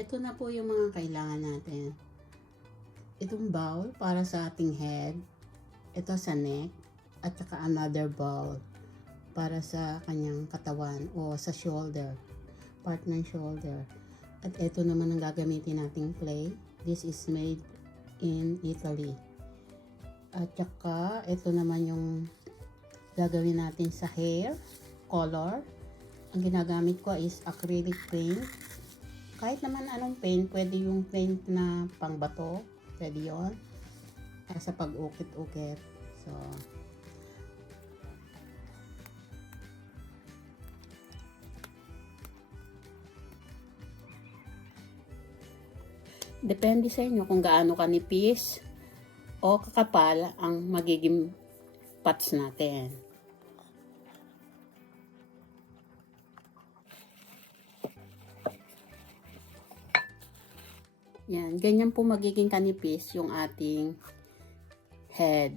Ito na po yung mga kailangan natin. Itong bowl para sa ating head. Ito sa neck. At saka another bowl para sa kanyang katawan o sa shoulder. Part ng shoulder. At ito naman ang gagamitin nating clay. This is made in Italy. At saka ito naman yung gagawin natin sa hair color. Ang ginagamit ko is acrylic paint. Kahit naman anong paint, pwede yung paint na pangbato, pwede yun. Sa pag-ukit-ukit. So, depende sa inyo kung gaano kanipis o kakapal ang magiging pots natin. Yan, ganyan po magiging kanipis yung ating head.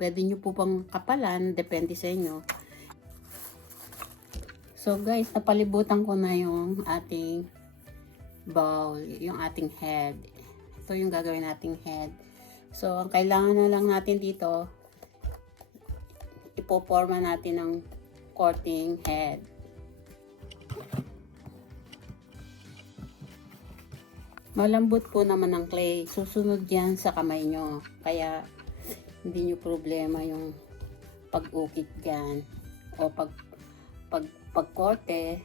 Pwede nyo po pang kapalan, depende sa inyo. So guys, napalibutan ko na yung ating bowl, yung ating head. Ito yung gagawin nating head. So, ang kailangan na lang natin dito, ipoporma natin ng coating head. Malambot po naman ang clay. Susunod yan sa kamay nyo. Kaya, hindi nyo problema yung pag-ukit dyan. O pag-korte.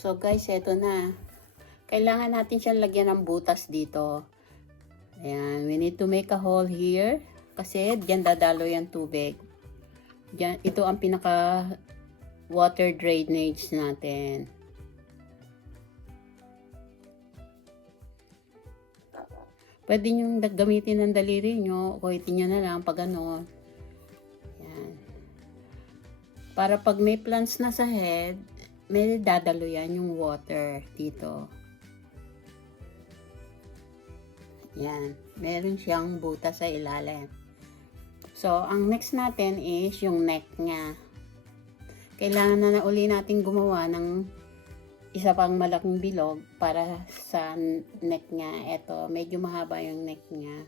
So guys, eto na. Kailangan natin siyang lagyan ng butas dito. Ayan, we need to make a hole here. Kasi diyan dadalo yung tubig. Diyan, ito ang pinaka water drainage natin. Pwede nyo gamitin ng daliri nyo. Kuhitin nyo na lang pag ano. Ayan. Para pag may plants na sa head, may dadalo yan yung water dito. Yan. Meron siyang butas sa ilalim. So, ang next natin is yung neck niya. Kailangan na uli natin gumawa ng isa pang malaking bilog para sa neck niya. Ito, medyo mahaba yung neck niya.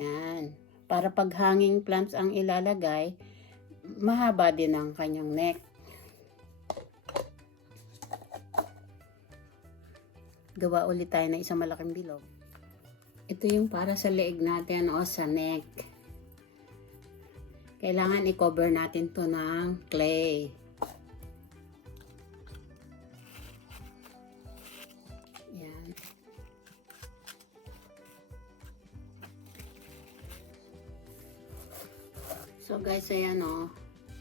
Yan. Para pag hanging plants ang ilalagay, mahaba din ang kanyang neck. Gawa ulit tayo ng isang malaking bilog. Ito yung para sa leeg natin o sa neck. Kailangan i-cover natin to ng clay. Yan. So guys, ayan o.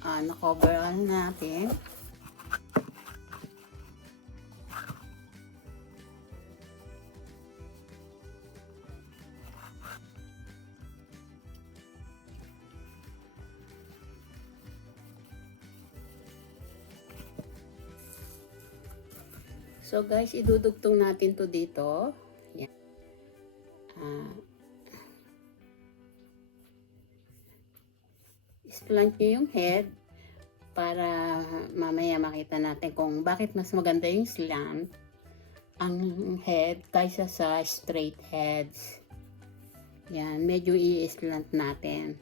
Na-cover natin. So guys, idudugtong natin to dito. Yan. Islant nyo yung head para mamaya makita natin kung bakit mas maganda yung slant ang head kaysa sa straight heads. Yan, medyo i-slant natin.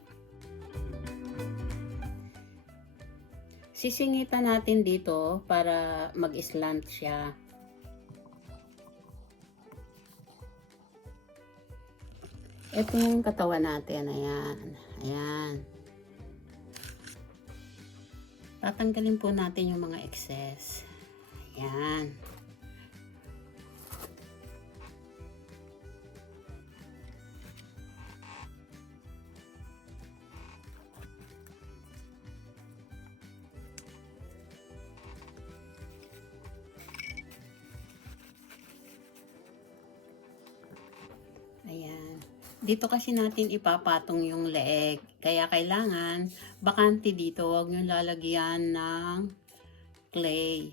Sisingitan natin dito para mag-slant siya. Ito yung katawan natin. Ayan. Ayan. Tatanggalin po natin yung mga excess. Ayan. Ayan. Dito kasi natin ipapatong yung leeg. Kaya kailangan bakante dito. Huwag nyo lalagyan ng clay.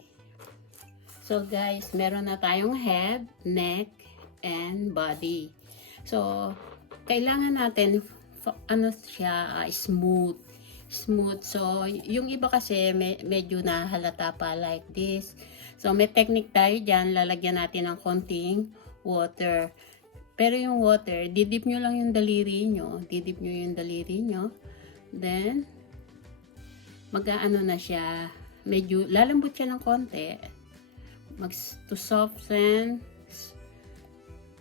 So guys, meron na tayong head, neck, and body. So, kailangan natin ano siya, smooth. So, yung iba kasi medyo nahalata pa like this. So, may technique tayo dyan. Lalagyan natin ng konting water. Pero yung water, didip nyo lang yung daliri nyo. Didip nyo yung daliri nyo. Then, mag-aano na siya. Medyo lalambot siya ng konti. To soften.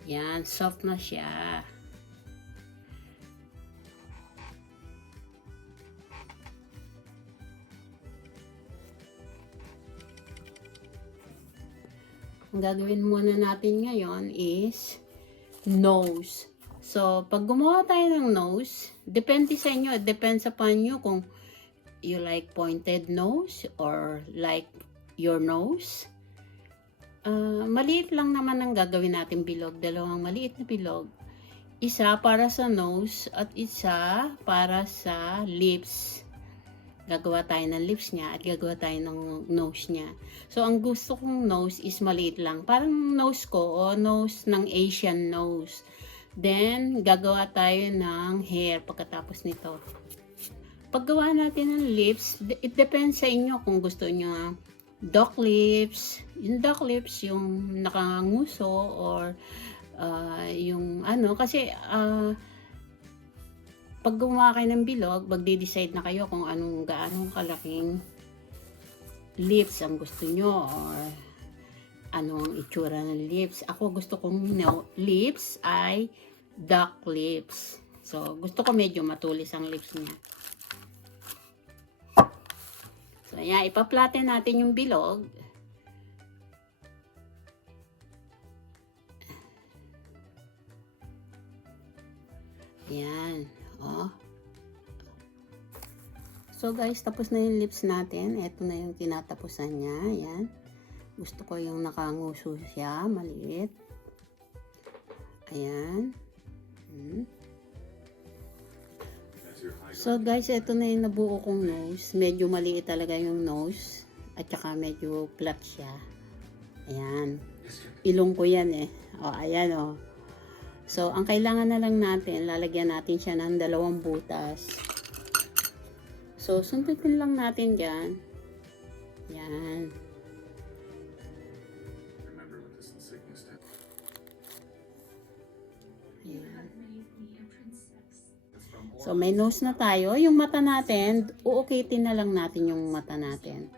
Yan, soft na siya. Ang gagawin muna natin ngayon is nose. So, pag gumawa tayo ng nose, depende sa inyo. Depends upon you kung you like pointed nose or like your nose. Maliit lang naman ang gagawin natin bilog. Dalawang maliit na bilog. Isa para sa nose at isa para sa lips. Gagawa tayo ng lips niya at gagawa tayo ng nose niya. So, ang gusto kong nose is maliit lang. Parang nose ko o nose ng Asian nose. Then, gagawa tayo ng hair pagkatapos nito. Paggawa natin ng lips, it depends sa inyo kung gusto nyo duck lips. Yung duck lips, yung nakanguso or yung ano, kasi pag gumawa kayo ng bilog, magde-decide na kayo kung gaano kalaking lips ang gusto nyo or anong itsura ng lips. Ako gusto kong lips ay duck lips. So, gusto ko medyo matulis ang lips niya. So, ayan, ipa-flatten natin yung bilog. Ayan. Oh. So, guys, tapos na yung lips natin. Ito na yung tinatapusan niya. Ayan. Gusto ko yung nakanguso siya. Maliit. Ayan. So guys, ito na yung nabuo kong nose. Medyo maliit talaga yung nose. At saka medyo flat siya. Ayan. Ilong ko yan eh. O, ayan o. So, ang kailangan na lang natin, lalagyan natin siya ng 2 butas. So, sundutin lang natin dyan. Yan. Ayan. So, may nose na tayo. Yung mata natin, uukitin na lang natin yung mata natin.